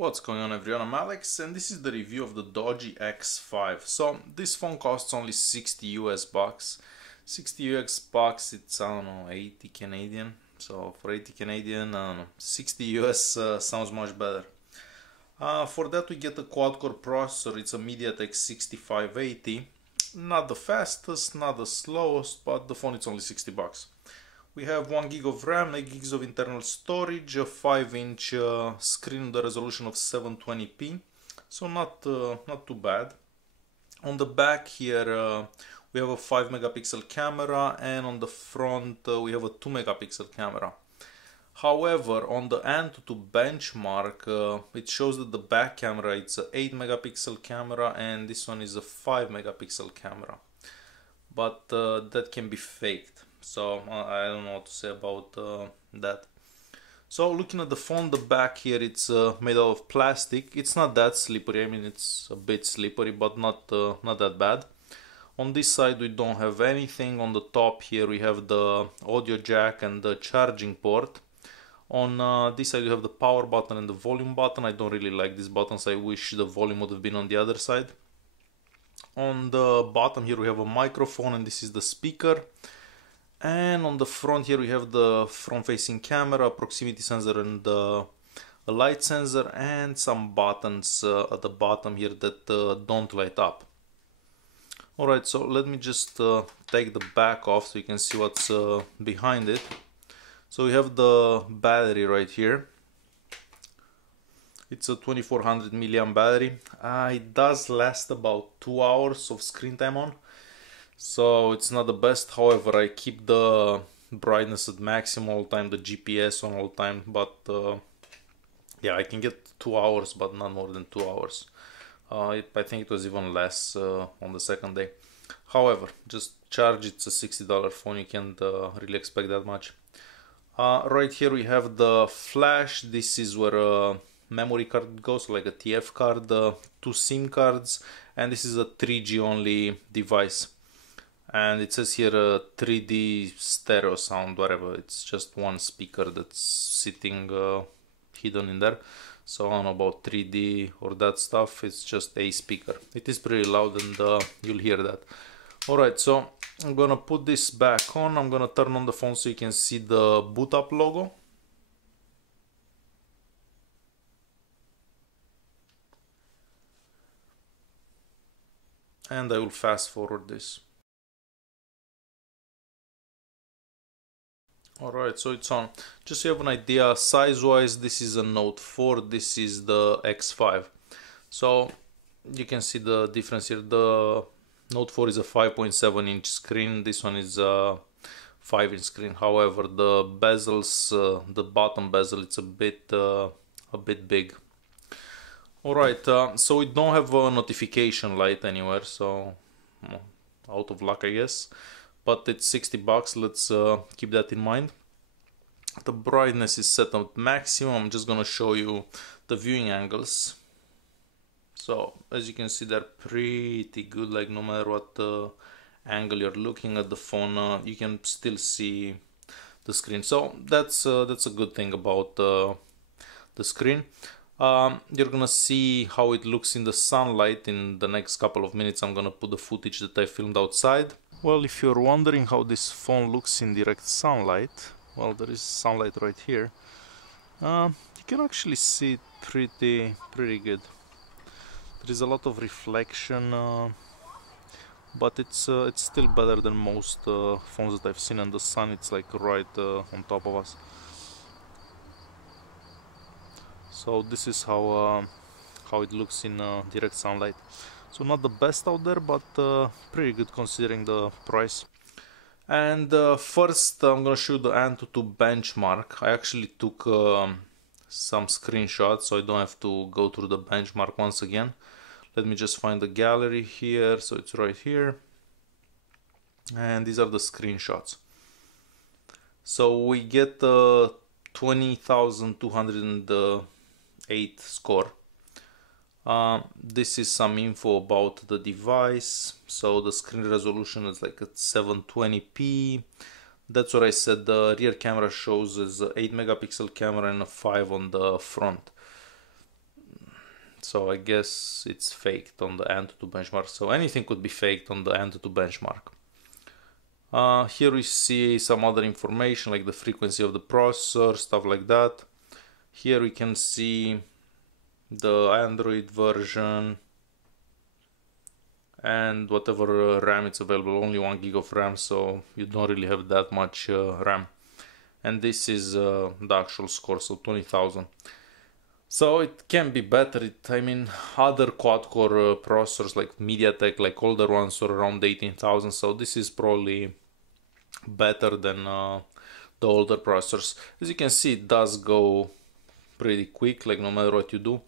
What's going on, everyone? I'm Alex and this is the review of the Doogee X5. So this phone costs only 60 US bucks. 60 US bucks, it's, I don't know, 80 Canadian. So for 80 Canadian, I don't know, 60 US sounds much better. For that we get a quad-core processor. It's a MediaTek 6580. Not the fastest, not the slowest, but the phone is only 60 bucks. We have 1 gig of RAM, 8 gigs of internal storage, a 5-inch screen with a resolution of 720p, so not too bad. On the back here we have a 5 megapixel camera, and on the front we have a 2 megapixel camera. However, on the Antutu Benchmark it shows that the back camera it's a 8 megapixel camera and this one is a 5 megapixel camera, but that can be faked. So I don't know what to say about that. So looking at the phone, the back here it's made out of plastic. It's not that slippery. I mean, it's a bit slippery, but not that bad. On this side we don't have anything. On the top here we have the audio jack and the charging port. On this side you have the power button and the volume button. I don't really like these buttons. I wish the volume would have been on the other side. On the bottom here we have a microphone, and this is the speaker. And on the front here we have the front-facing camera, proximity sensor, and a light sensor, and some buttons at the bottom here that don't light up. Alright, so let me just take the back off so you can see what's behind it. So we have the battery right here. It's a 2400 milliamp battery. It does last about 2 hours of screen time on. So it's not the best. However, I keep the brightness at maximum all the time, the GPS on all the time, but yeah, I can get 2 hours, but not more than 2 hours. I think it was even less on the second day. However, just charge. It's a $60 phone, you can't really expect that much. Right here we have the flash. This is where a memory card goes, like a TF card, 2 SIM cards, and this is a 3G only device. And it says here 3D stereo sound, whatever. It's just one speaker that's sitting hidden in there. So I don't know about 3D or that stuff. It's just a speaker. It is pretty loud, and you'll hear that. Alright, so I'm gonna put this back on. I'm gonna turn on the phone so you can see the boot up logo. And I will fast forward this. Alright, so it's on. Just so you have an idea, size-wise, this is a Note 4, this is the X5. So you can see the difference here. The Note 4 is a 5.7 inch screen, this one is a 5 inch screen. However, the bezels, the bottom bezel, it's a bit big. Alright, so we don't have a notification light anywhere, so out of luck, I guess. But it's 60 bucks, let's keep that in mind. The brightness is set at maximum. I'm just gonna show you the viewing angles. So as you can see, they're pretty good, like no matter what angle you're looking at the phone, you can still see the screen. So that's a good thing about the screen. You're gonna see how it looks in the sunlight in the next couple of minutes. I'm gonna put the footage that I filmed outside. Well, if you're wondering how this phone looks in direct sunlight, well, there is sunlight right here. You can actually see it pretty good. There is a lot of reflection, but it's still better than most phones that I've seen, and the sun, it's like right on top of us. So this is how it looks in direct sunlight. So not the best out there, but pretty good considering the price. And first I'm gonna show you the Antutu Benchmark. I actually took some screenshots, so I don't have to go through the benchmark once again. Let me just find the gallery here. So it's right here. And these are the screenshots. So we get 20,208 score. This is some info about the device. So the screen resolution is like at 720p. That's what I said. The rear camera shows as an 8 megapixel camera and a 5 on the front. so I guess it's faked on the Antutu Benchmark. So anything could be faked on the Antutu Benchmark. Here we see some other information like the frequency of the processor, stuff like that. Here we can see the Android version and whatever RAM it's available, only 1 gig of RAM, so you don't really have that much RAM. And this is the actual score, so 20,000. So it can be better. I mean, other quad-core processors like MediaTek, like older ones, are around 18,000. So this is probably better than the older processors. As you can see, it does go pretty quick, like no matter what you do.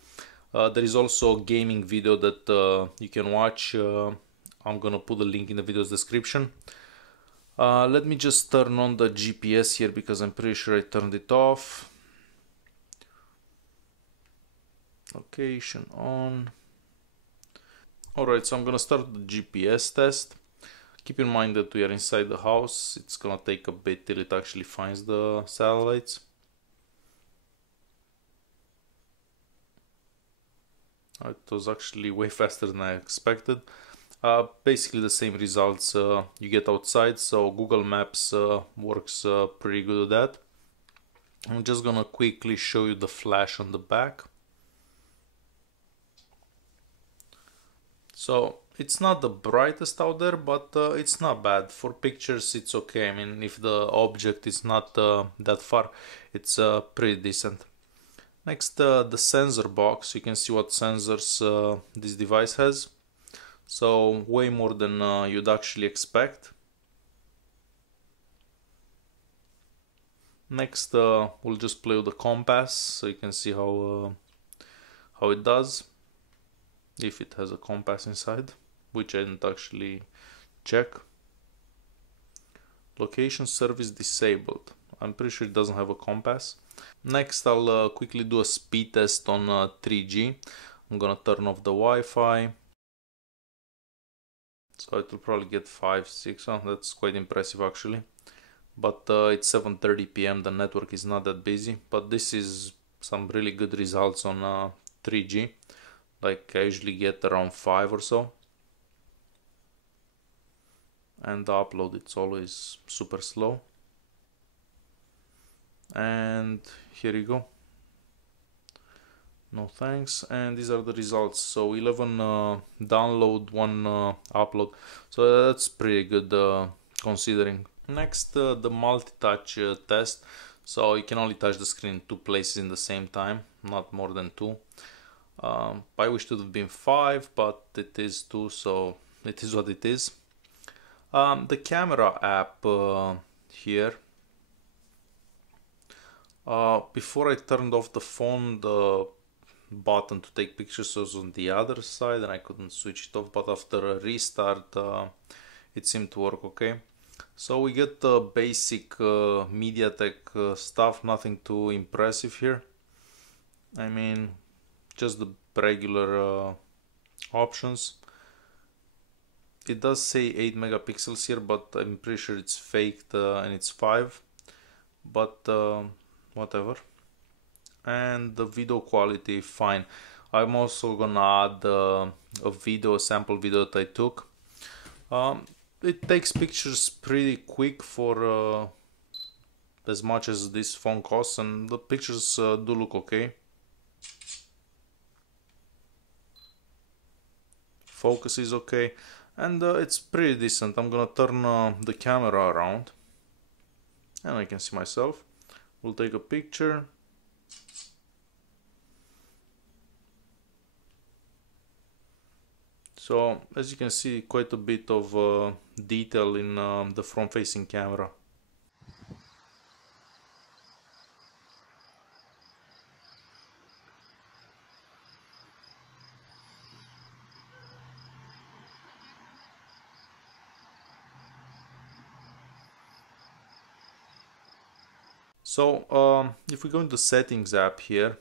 There is also a gaming video that you can watch. I'm gonna put the link in the video's description. Let me just turn on the GPS here because I'm pretty sure I turned it off. Location on. Alright, so I'm gonna start the GPS test. Keep in mind that we are inside the house. It's gonna take a bit till it actually finds the satellites. It was actually way faster than I expected. Basically the same results you get outside, so Google Maps works pretty good at that. I'm just gonna quickly show you the flash on the back. So it's not the brightest out there, but it's not bad. For pictures it's okay. I mean, if the object is not that far, it's pretty decent. Next, the sensor box. You can see what sensors this device has. So way more than you'd actually expect. Next, we'll just play with the compass so you can see how it does. If it has a compass inside, which I didn't actually check. Location service disabled. I'm pretty sure it doesn't have a compass. Next, I'll quickly do a speed test on 3G. I'm gonna turn off the Wi-Fi. So it will probably get 5, 6. Oh, that's quite impressive actually. But it's 7:30 p.m. The network is not that busy. But this is some really good results on 3G. Like I usually get around 5 or so. And the upload, it's always super slow. And here you go. No thanks. And these are the results. So 11 download, 1 upload. So that's pretty good considering. Next, the multi-touch test. So you can only touch the screen in 2 places in the same time, not more than 2. I wish it would have been 5, but it is 2, so it is what it is. The camera app here. Before I turned off the phone, the button to take pictures was on the other side and I couldn't switch it off, but after a restart it seemed to work okay. So we get the basic MediaTek stuff, nothing too impressive here. I mean, just the regular options. It does say 8 megapixels here, but I'm pretty sure it's faked and it's 5. But whatever. And the video quality, fine. I'm also gonna add a sample video that I took. It takes pictures pretty quick for as much as this phone costs, and the pictures do look okay. Focus is okay, and it's pretty decent. I'm gonna turn the camera around and I can see myself. We'll take a picture. So as you can see, quite a bit of detail in the front-facing camera. So if we go into the settings app here,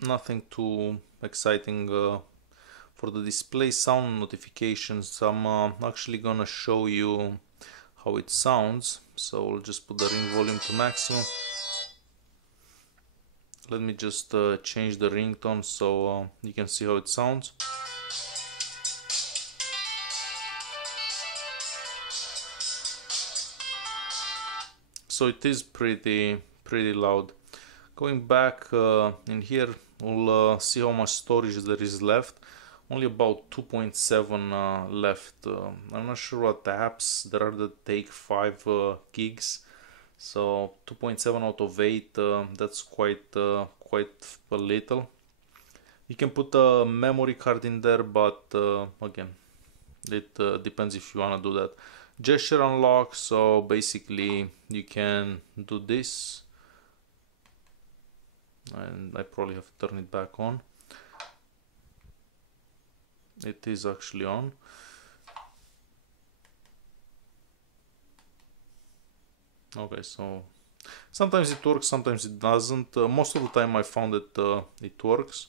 nothing too exciting for the display sound notifications. I'm actually gonna show you how it sounds. So we'll just put the ring volume to maximum. Let me just change the ringtone so you can see how it sounds. So it is pretty loud. Going back in here, we'll see how much storage there is left. Only about 2.7 left. I'm not sure what apps there are that take 5 gigs. So 2.7 out of 8, that's quite a little. You can put a memory card in there, but again, it depends if you want to do that. Gesture unlock, so basically you can do this, and I probably have to turn it back on. It is actually on. Okay, so sometimes it works, sometimes it doesn't. Most of the time I found that it works.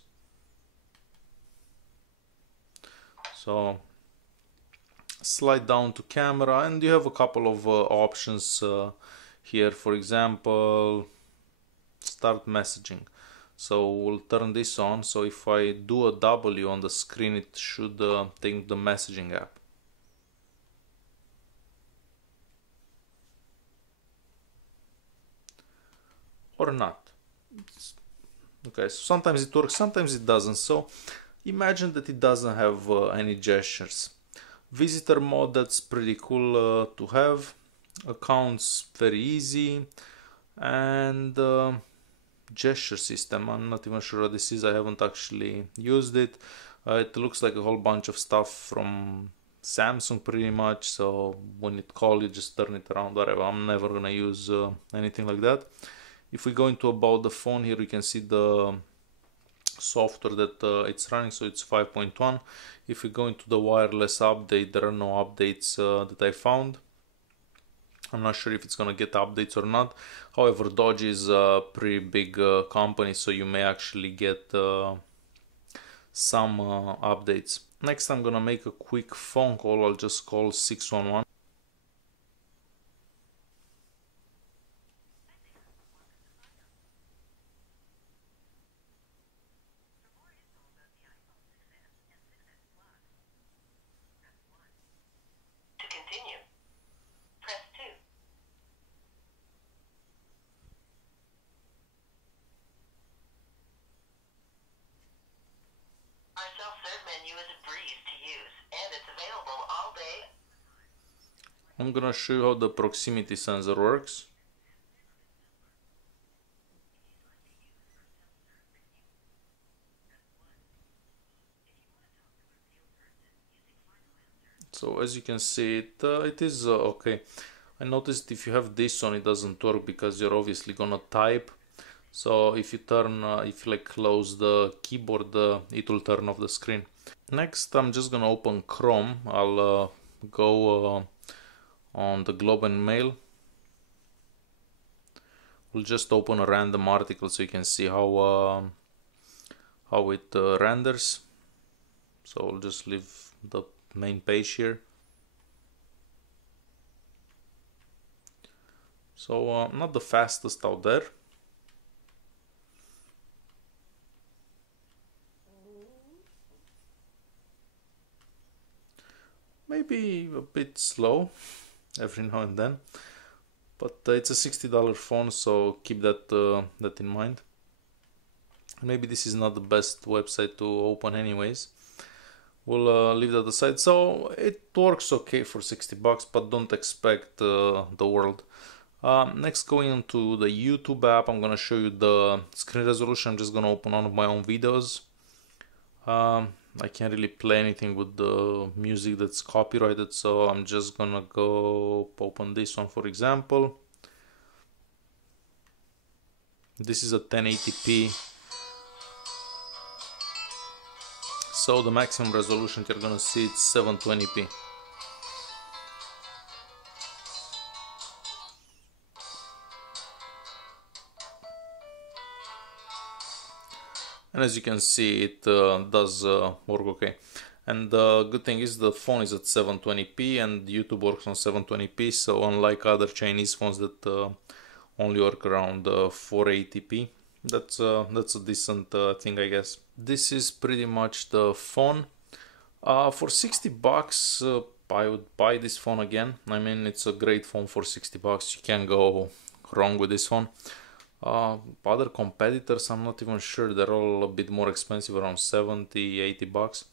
So slide down to camera, and you have a couple of options here. For example, start messaging. So we'll turn this on. So if I do a W on the screen, it should take the messaging app. Or not. Okay, so sometimes it works, sometimes it doesn't. So imagine that it doesn't have any gestures. Visitor mode, that's pretty cool to have. Accounts, very easy. And gesture system, I'm not even sure what this is. I haven't actually used it. It looks like a whole bunch of stuff from Samsung pretty much. So when it calls, you just turn it around, whatever. I'm never gonna use anything like that. If we go into about the phone here, we can see the software that it's running, so it's 5.1. If we go into the wireless update, there are no updates that I found. I'm not sure if it's gonna get updates or not. However, Doogee is a pretty big company, so you may actually get some updates. Next, I'm gonna make a quick phone call. I'll just call 611. I'm gonna show you how the proximity sensor works. So as you can see, it is okay. I noticed if you have this on, it doesn't work because you're obviously gonna type. So if you turn, if you like close the keyboard, it will turn off the screen. Next, I'm just gonna open Chrome. I'll go on the Globe and Mail. We'll just open a random article so you can see how it renders. So I'll just leave the main page here. So not the fastest out there. Maybe a bit slow every now and then, but it's a $60 phone, so keep that that in mind. Maybe this is not the best website to open anyways. We'll leave that aside. So it works okay for $60, but don't expect the world. Next, going into the YouTube app, I'm gonna show you the screen resolution. I'm just gonna open one of my own videos. I can't really play anything with the music that's copyrighted, so I'm just gonna go open this one, for example. This is a 1080p, so the maximum resolution you're gonna see it's 720p. And as you can see, it does work okay. And the good thing is the phone is at 720p and YouTube works on 720p, so unlike other Chinese phones that only work around 480p. that's a decent thing, I guess. This is pretty much the phone. For 60 bucks, I would buy this phone again. I mean, it's a great phone for 60 bucks. You can't go wrong with this phone. Other competitors, I'm not even sure. They're all a bit more expensive, around 70, 80 bucks.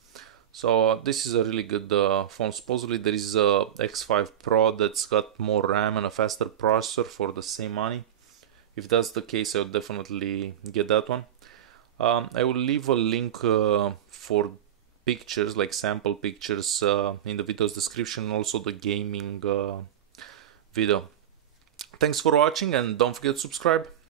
So this is a really good phone. Supposedly there is a X5 Pro that's got more RAM and a faster processor for the same money. If that's the case, I would definitely get that one. I will leave a link for pictures, like sample pictures, in the video's description, also the gaming video. Thanks for watching and don't forget to subscribe.